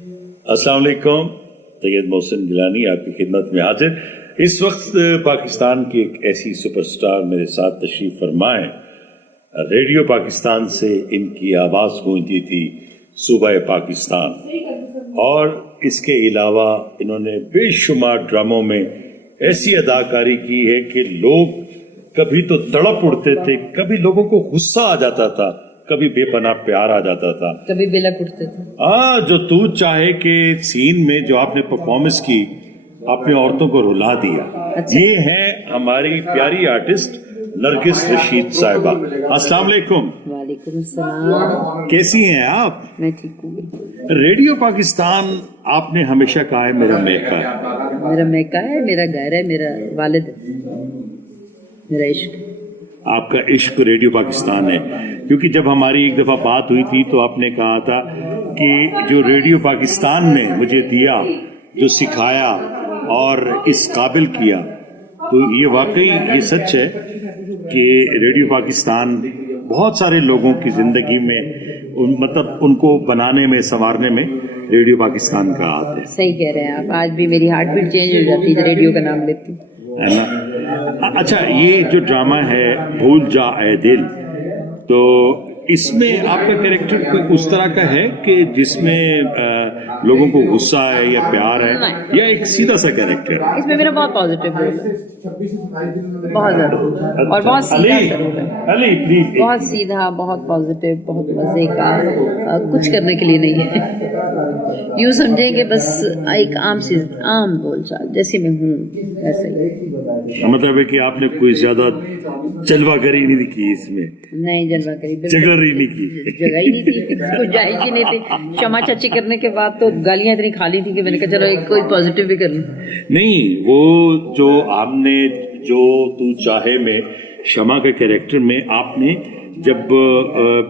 अस्सलाम वालेकुम, सैयद मोहसिन गिलानी आपकी खिदमत में हाजिर। इस वक्त पाकिस्तान की एक ऐसी सुपरस्टार मेरे साथ तशरीफ फरमाए। रेडियो पाकिस्तान से इनकी आवाज़ गूंजती थी सूबा पाकिस्तान, और इसके अलावा इन्होंने बेशुमार ड्रामों में ऐसी अदाकारी की है कि लोग कभी तो तड़प उठते थे, कभी लोगों को गुस्सा आ जाता था, कभी बेपनाह प्यार आ जाता था, कभी बेलक उठते थे। जो तू चाहे के सीन में जो आपने परफॉर्मेंस की, आपने औरतों को रुला दिया। अच्छा। ये है हमारी प्यारी आर्टिस्ट नरगिस रशीद साहिबा। अस्सलाम वालेकुम। वालेकुम सलाम। कैसी हैं आप? मैं ठीक हूँ। रेडियो पाकिस्तान आपने हमेशा कहा है मेरा मैका है। मेरा मैका है, मेरा घर है, मेरा वालिद है, मेरा इश्क। आपका इश्क रेडियो पाकिस्तान है, क्योंकि जब हमारी एक दफ़ा बात हुई थी तो आपने कहा था कि जो रेडियो पाकिस्तान ने मुझे दिया, जो सिखाया और इस काबिल किया, तो ये वाकई ये सच है कि रेडियो पाकिस्तान बहुत सारे लोगों की ज़िंदगी में मतलब उनको बनाने में संवारने में रेडियो पाकिस्तान का हाथ है। सही कह रहे हैं आप। आज भी मेरी हार्ट बीट चेंज हो जाती है रेडियो का नाम लेती है ना। अच्छा, ये जो ड्रामा है भूल जा ए दिल, तो इसमें आपका कैरेक्टर कोई उस तरह का है कि जिसमें लोगों को गुस्सा है या प्यार है, या एक सीधा सा कैरेक्टर है? इसमें मेरा बहुत पॉजिटिव रोल है, बहुत ज़्यादा, और बहुत सीधा प्लीज, बहुत सीधा, बहुत पॉजिटिव, बहुत मजे का, कुछ करने के लिए नहीं है। यूँ समझें कि बस एक आम बोलचाल जैसे मैं हूँ वैसे ही। मतलब है कि आपने कोई ज्यादा जलवागरी नहीं की इसमें? नहीं, जलवागरी जगरी नहीं की, जगह ही नहीं थी, कुछ जायज ही नहीं थी। क्षमा चाची करने के बाद तो गालियां इतनी खाली थी कि मैंने कहा चलो एक कोई पॉजिटिव भी कर लूं। नहीं, वो जो आपने जो तू चाहे में शमा के कैरेक्टर में आपने जब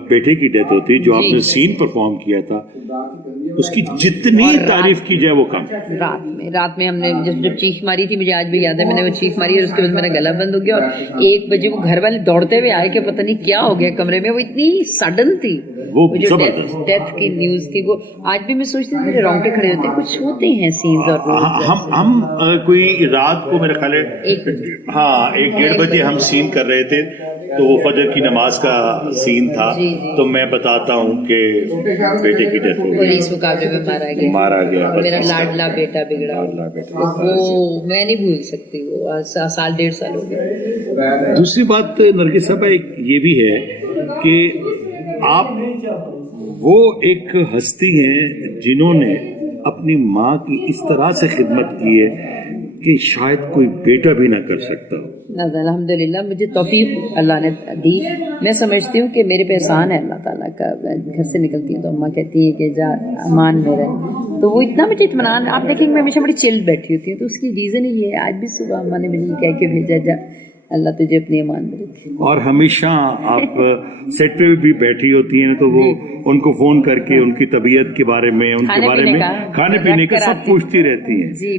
बेटे की डेथ होती, जो आपने सीन परफॉर्म किया था, उसकी जितनी तारीफ की जाए वो कम। रात में हमने जब चीख मारी थी, मुझे आज भी याद है, मैंने वो चीख मारी और उसके बाद मेरा गला बंद हो गया, और 1 बजे वो घर वाले दौड़ते हुए आए कि पता नहीं क्या हो गया कमरे में। वो इतनी सडन थी, वो जो डेथ की न्यूज थी, वो आज भी मैं सोचती हूँ मेरे रोंगटे खड़े होते हैं। कुछ होते हैं सीन्स और हम कोई रात को मेरे ख्याल 1-1:30 बजे हम सीन कर रहे थे, तो वो फजर की नमाज का सीन था। तो मैं बताता हूँ कि बेटे की डेथ हो गई, पुलिस मुकाबले में मारा गया। मेरा लाडला बेटा बिगड़ा, वो मैं नहीं भूल सकती। वो 1.5 साल हो गए। दूसरी बात नरगिस साहब एक ये भी है कि आप वो एक हस्ती हैं जिन्होंने अपनी माँ की इस तरह से खिदमत की है कि शायद कोई बेटा भी ना कर सकता हो। अल्हम्दुलिल्लाह, मुझे तौफीक अल्लाह ने दी। मैं समझती हूँ कि मेरे पे एहसान है अल्लाह ताला का। घर से निकलती हूँ तो अम्मा कहती है कि जा अमान में रहे, तो वो इतना मुझे इत्मीनान। आप देखेंगे मैं हमेशा बड़ी चिल्ड बैठी होती हूँ, तो उसकी रीज़न ही ये है। आज भी सुबह अम्मा ने मुझे कह के भेजा, जा अल्लाह तुझे अपनी अमान में रखे। और हमेशा आप सेट पे भी बैठी होती हैं तो वो उनको फोन करके उनकी तबीयत के बारे में, उनके बारे में, खाने पीने का सब पूछती रहती हैं। जी,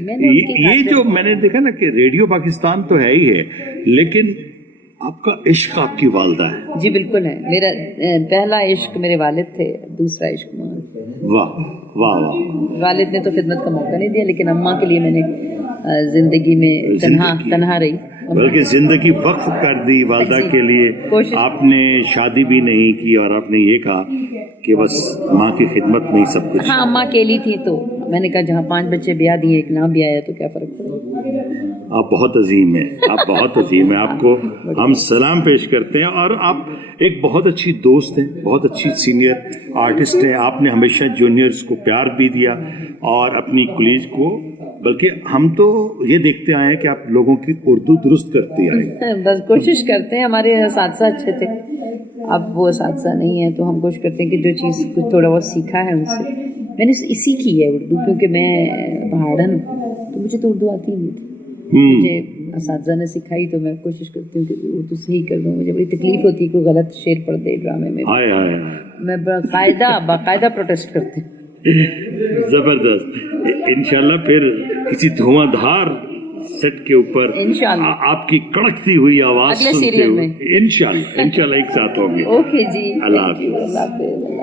ये जो मैंने देखा ना कि रेडियो पाकिस्तान तो है ही है, लेकिन आपका इश्क आपकी वालदा है। जी बिल्कुल है। मेरा पहला इश्क मेरे वालिद थे, दूसरा इश्क माँ। वाह वाह वाह। वालिद ने तो खिदमत का मौका नहीं दिया, लेकिन अम्मा के लिए मैंने जिंदगी में तन्हा रही, बल्कि जिंदगी वक्फ कर दी वालदा के लिए। आपने शादी भी नहीं की और आपने ये कहा कि बस माँ की खिदमत में ही सब कुछ। हाँ, अम्मा अकेली थी तो मैंने कहा जहाँ 5 बच्चे ब्याह दिए, एक ना भी आया तो क्या फर्क पड़ा। आप बहुत अजीम है, आप बहुत अजीम है। आपको हम सलाम पेश करते हैं, और आप एक बहुत अच्छी दोस्त हैं, बहुत अच्छी सीनियर आर्टिस्ट हैं। आपने हमेशा जूनियर्स को प्यार भी दिया और अपनी कुलीज को, बल्कि हम तो ये देखते आए हैं कि आप लोगों की उर्दू दुरुस्त करती आए। बस कोशिश करते हैं। हमारे साथी अच्छे थे, अब वो साथी नहीं है, तो हम कोशिश करते हैं कि जो चीज़ कुछ थोड़ा बहुत सीखा है उनसे। मैंने इसी की है उर्दू, क्योंकि मैं पहाड़न हूँ तो मुझे तो उर्दू आती नहीं थी। मुझे असातिज़ा ने सिखाई, तो मैं कोशिश करती हूँ कि उर्दू सही कर दूँ। मुझे बड़ी तकलीफ होती है कोई गलत शेर पढ़ दे ड्रामे में, मैं बाकायदा प्रोटेस्ट करती हूँ। जबरदस्त। इंशाल्लाह फिर किसी धुआंधार सेट के ऊपर आपकी कड़कती हुई आवाज अगले सीरियल में इंशाल्लाह एक साथ होंगे। ओके जी, अल्लाह हाफिज़।